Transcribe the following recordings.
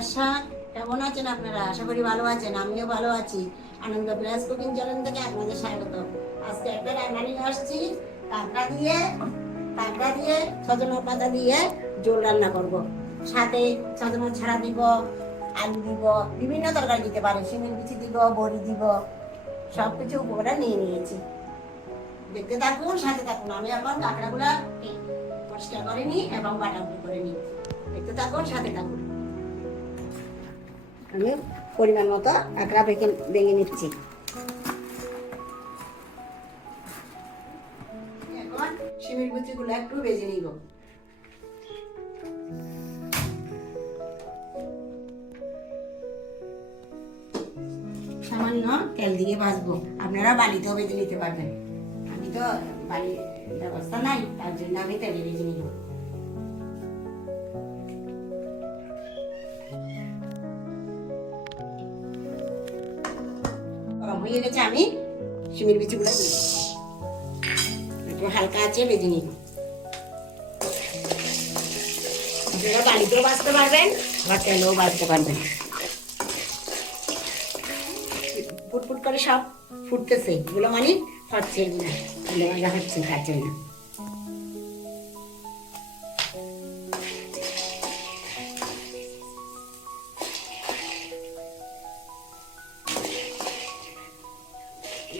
নমস্কার। কেমন আছেন আপনারা? আশা করি ভালো আছেন, আমিও ভালো আছি। আনন্দ প্লাস কুকিং চ্যানেল থেকে আপনাদের স্বাগত। আজকে একটা রান্না নিয়ে আসছি, কাঁকড়া দিয়ে সজনা পাতা দিয়ে ঝোল রান্না করব। সাথে সজনা ছাড়া দিব, আলু দিব, বিভিন্ন তরকারি দিতে পারে, শিমের বিচি দিব, বড়ি দিব, সব কিছু উপকরণ নিয়ে নিয়েছি। দেখতে থাকুন, সাথে থাকুন। আমি এখন কাঁকড়াগুলা পরিষ্কার করে নিই এবং বাটাগুলো করে নিই। দেখতে থাকুন, সাথে থাকুন। আমি পরিমাণ মতো কাঁকড়া ভেঙে নিচ্ছি। এখন শিমের বিচিগুলো একটু ভেজে নিব। সামান্য তেল দিয়ে ভাজবো, আপনারা বালিতেও ভেজে নিতে পারবেন। আমি তো বালি ব্যবস্থা নাই, তার জন্য আমি তেলে ভেজে নিব। গরম হয়ে গেছে, আমি শিমের বিচিগুলো দিই, একটু হালকা আছে ভেজে নিব। আপনারা বালিতেও ভাজতে পারবেন, আবার তেলেও ভাজতে পারবেন। ফুটফুট করে সব ফুটতেছে, এগুলো মানে হচ্ছে না, ভাজা হচ্ছে, তার জন্য।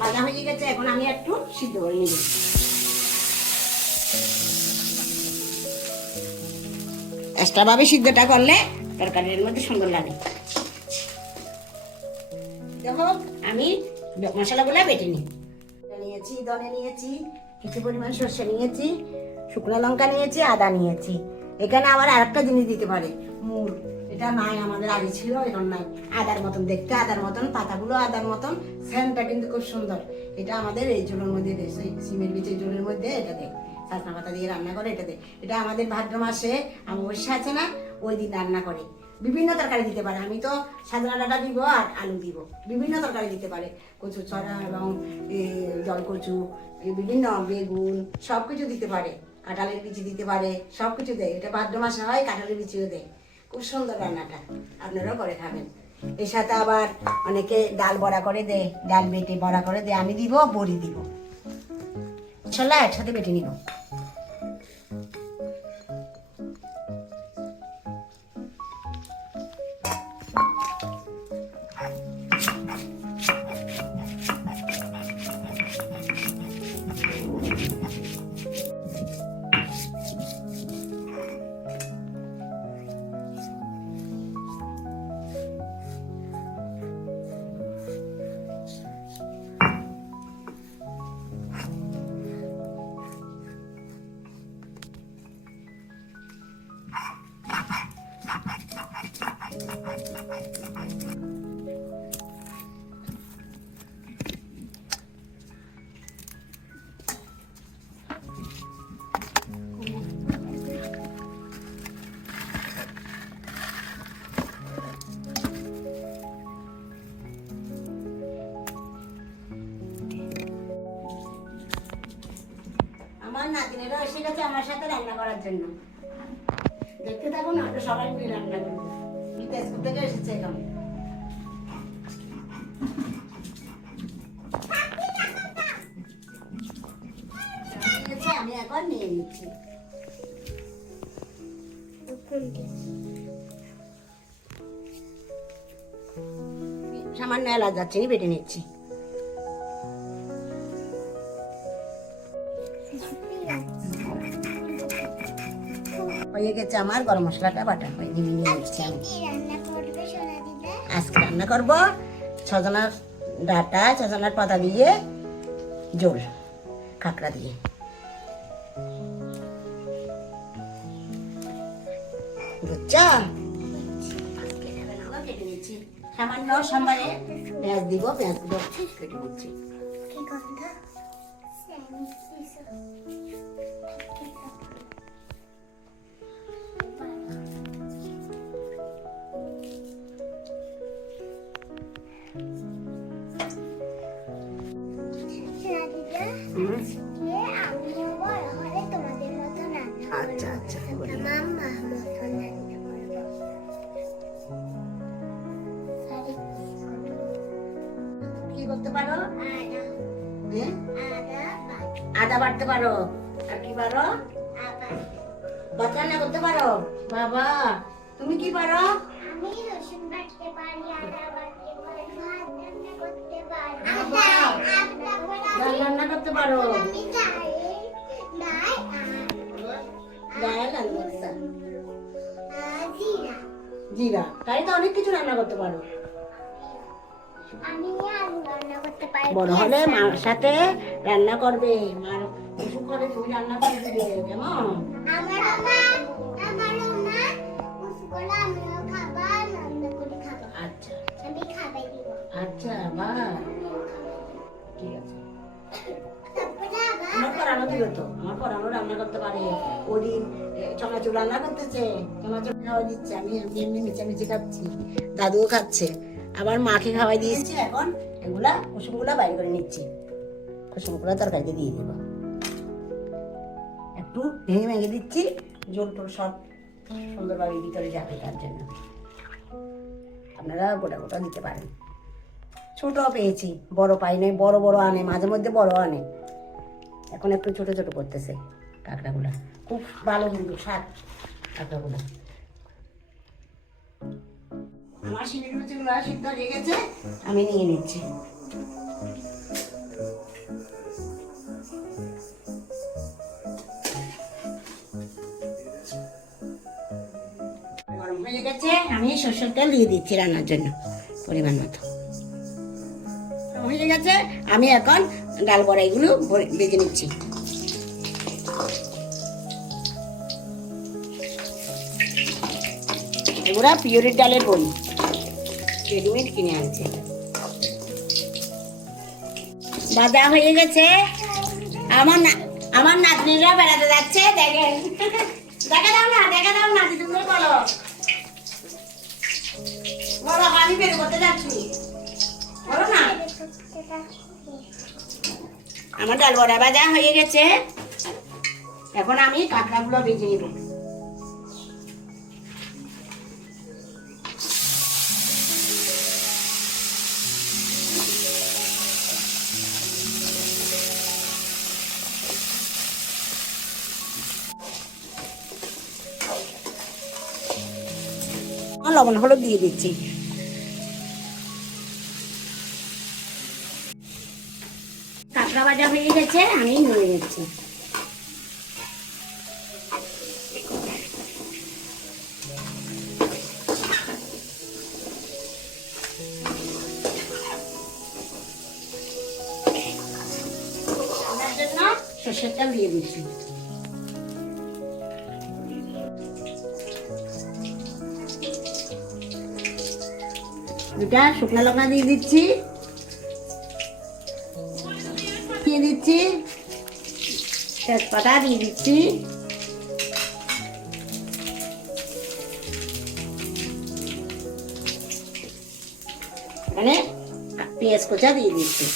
ভাজা হয়ে গেছে, এখন আমি একটু সিদ্ধ করে নিব। এক্সট্রা ভাবে সিদ্ধটা করলে তরকারির মধ্যে সুন্দর লাগে। দেখো, আমি মশলাগুলো বেটে নিয়েছি, ধনে নিয়েছি, কিছু পরিমাণ সর্ষে নিয়েছি, শুকনো লঙ্কা নিয়েছি, আদা নিয়েছি। এখানে আবার আরেকটা জিনিস দিতে পারে, মূল। এটা নাই, আমাদের আগে ছিল, এখন নাই। আদার মতন দেখতে, আদার মতন, পাতাগুলো আদার মতন, সেন্টটা কিন্তু খুব সুন্দর। এটা আমাদের এই ঝোলের মধ্যে দেয়, সিমের বিচের ঝোলের মধ্যে এটা দেয়। সজনা পাতা দিয়ে রান্না করে এটা দেয়। এটা আমাদের ভাদ্র মাসে অমাবস্যা আছে না, ওই দিন রান্না করে। বিভিন্ন তরকারি দিতে পারে, আমি তো সাজনা ডাঁটা দিব আর আলু দিব, বিভিন্ন তরকারি দিতে পারে। কচু ছড়া এবং জলকচু, বিভিন্ন বেগুন, সব কিছু দিতে পারে। কাঁঠালের বিচি দিতে পারে, সব কিছু দেয়। এটা ভাদ্র মাসে হয়, কাঁঠালের বিচিও দেয়। খুব সুন্দর রান্নাটা, আপনারাও করে খাবেন। এর সাথে আবার অনেকে ডাল বড়া করে দেয়, ডাল বেটে বড়া করে দেয়। আমি দিব, বড়ি দিব, মশলা একসাথে বেটে নিব। আমার নাতিনেরা এসে গেছে আমার সাথে রান্না করার জন্য। দেখতে থাকুন, আমরা সবাই মিলে রান্না করবো। স্কুল থেকে এসেছে এখন। আমি এখন নিয়ে নিচ্ছি। সামান্য এলাচ যাচ্ছে, বেটে নিচ্ছি। হয়ে গেছে আমার গরম মশলাটা বাটা হয়ে নিয়ে নিচ্ছি। আমি আজকে রান্না করব সজনার ডাঁটা, সজনার পাতা দিয়ে ঝোল, কাঁকড়া দিয়ে। বুঝছো? কেটে নিচ্ছি, সামান্য সম্বারে পেঁয়াজ দিব, পেঁয়াজগুলো কেটে নিচ্ছি। আচ্ছা আচ্ছা, করতে পারো? আদা বাটতে পারো। আর কি পারো? ভাত রান্না করতে পারো? বাবা, তুমি কি পারো? আমি রসুন বাটতে পারি, আদা বাটতে পারি, ভাত রান্না করতে পারি। ডাল রান্না করতে পারো? আমি ডাল আর ভর্তা। জিরা। জিরা। তাই তো অনেক কিছু রান্না করতে পারো। আমি আলু রান্না করতে পারি। বড় হলে মার সাথে রান্না করবে। মার অসুখ করে তুমি রান্না করে দিবে, কেমন? আমারও মা উসকোলা আমিও খাবার রান্না করে খাবো। আচ্ছা আমি খাবার দিব। আচ্ছা, বাহ, ঠিক আছে। তারপরে আবার আমার পড়ানো দিল তো, আমার পড়ানো রান্না করতে পারে। ওদিন চানাচুর রান্না করতেছে, চানাচুর খাওয়া দিচ্ছে, আমি এমনি এমনি মিচামিচি খাচ্ছি, দাদুও খাচ্ছে, আবার মাকে খাওয়াই দিয়েছি। এখন এগুলা কুসুমগুলা বাইরে করে নিচ্ছি, কুসুমগুলা তরকারিতে দিয়ে দেবো। একটু ভেঙে ভেঙে দিচ্ছি, জল টল সব সুন্দরভাবে ভিতরে যাবে, তার জন্য। আপনারা গোটা গোটা দিতে পারেন। ছোট পেয়েছি, বড় পাই নাই, বড় বড় আনে, মাঝে মধ্যে বড় আনে। এখন একটু ছোট ছোট করতেছে কাঁকড়াগুলা, খুব ভালো কিন্তু স্বাদ কাঁকড়াগুলা। আমার শিঙি মাছগুলো সিদ্ধ হয়ে গেছে, আমি নিয়ে নিচ্ছি। গরম হয়ে গেছে, আমি সরষের তেল দিয়ে দিচ্ছি রান্নার জন্য পরিমাণ মতো। হয়ে গেছে, আমি এখন ডাল বড়াইগুলো ভেজে নিচ্ছি। এগুলা পিওরের ডালের বড়ি, রেডিমেড কিনে আনছে। বাজা হয়ে গেছে, আমার নাতনিরা বেড়াতে যাচ্ছে, দেখেন। দেখা দাও না দিদি, তুমি বলো বলো, আমি বের করতে যাচ্ছি, বলো না। আমার ডাল বড়া ভাজা হয়ে গেছে, এখন আমি কাঁকড়াগুলো ভেজে নিব। লবণ হলুদ দিয়ে দিচ্ছি। কাঁকড়া ভাজা হয়ে গেছে, আমি নিয়ে নিচ্ছি। রান্নার জন্য সরষের তেল দিয়ে দিচ্ছি। দুটা শুকনো লঙ্কা দিয়ে দিচ্ছি, তেজপাতা দিয়ে দিচ্ছি, মানে পেঁয়াজ কোচা দিয়ে দিচ্ছি,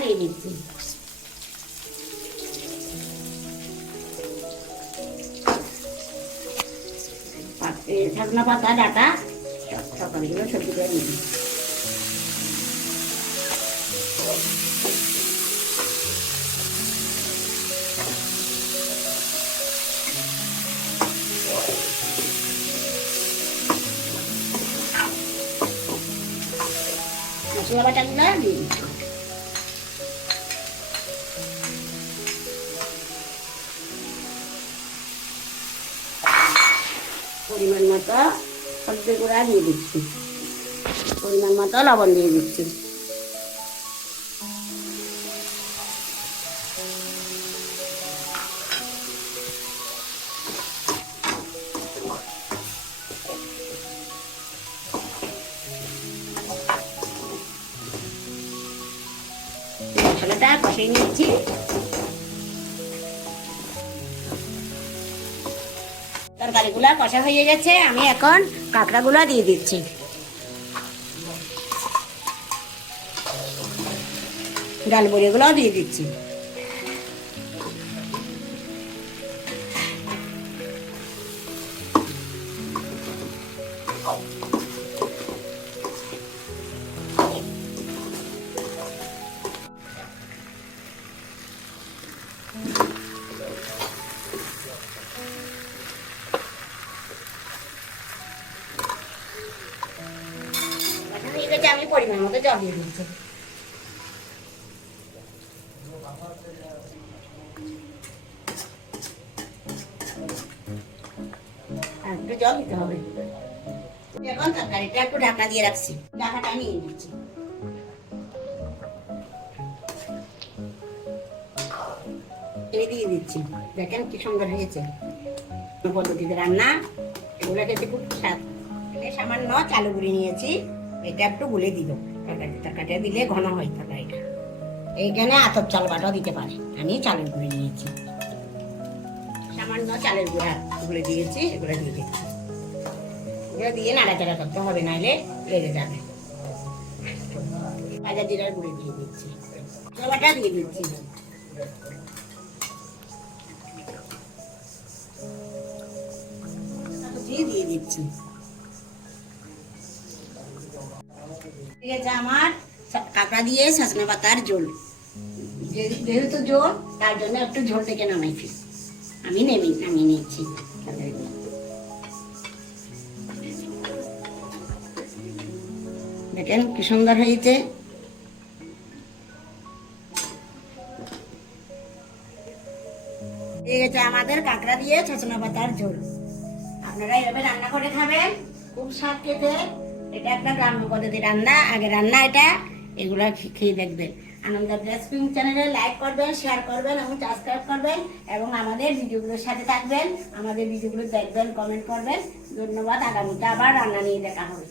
দিয়ে দিচ্ছি। ঢাকনা পাতা ডাটা সকালগুলো সবজি করে নিবি। মশলা বাটাগুলো দিয়ে দিচ্ছি। পরিমাণ মতো হলুদের গুঁড়া দিয়ে দিচ্ছি, পরিমাণ মতো লবণ দিয়ে দিচ্ছি। মশলাটা কষিয়ে নিচ্ছি। তরকারিগুলা কষা হয়ে গেছে, আমি এখন কাঁকড়াগুলা দিয়ে দিচ্ছি। ডাল বড়িগুলাও দিয়ে দিচ্ছি। হয়ে গেছে, আমি পরিমাণ মতো জল দিয়ে দিচ্ছি। আর একটু জল দিতে হবে। এখন তরকারিটা একটু ঢাকা দিয়ে রাখছি, ঢাকাটা নিয়ে দিচ্ছি। দিয়ে দিচ্ছি, দেখেন কি সুন্দর হয়েছে পদ্ধতিতে রান্না। এগুলো খেতে খুব স্বাদ। সামান্য চালু গুঁড়ি নিয়েছি, এটা একটু গুলে দিব। তরকারিটা দিলে ঘন হয় তরকারিটা। এইখানে আতপ চাল বাটাও দিতে পারে, আমি চালের গুঁড়ি নিয়েছি। সামান্য চালের গুঁড়া গুলে দিয়েছি, এগুলো দিয়ে দিচ্ছি। এগুলো দিয়ে নাড়াচাড়া করতে হবে, নাহলে লেগে যাবে। ভাজা জিরার গুঁড়ি দিয়ে দিচ্ছি, বাটা দিয়ে দিচ্ছি। দিয়ে দিচ্ছি। ঠিক আছে, আমার কাঁকড়া দিয়ে সজনা পাতার ঝোল। যেহেতু ঝোল, তার জন্য একটু ঝোল থেকে নামাইছি। আমি নামিয়ে নিচ্ছি। দেখেন কি সুন্দর হয়েছে। ঠিক আছে, আমাদের কাঁকড়া দিয়ে সজনা পাতার ঝোল। আপনারা এভাবে রান্না করে খাবেন, খুব স্বাদ খেতে। এটা একটা গ্রাম্য পদ্ধতি রান্না, আগে রান্না এটা। এগুলা খেয়ে দেখবেন। আনন্দ রেসিপি চ্যানেলে লাইক করবেন, শেয়ার করবেন এবং সাবস্ক্রাইব করবেন, এবং আমাদের ভিডিওগুলোর সাথে থাকবেন। আমাদের ভিডিওগুলো দেখবেন, কমেন্ট করবেন। ধন্যবাদ। আগামীতে আবার রান্না নিয়ে দেখা হবে।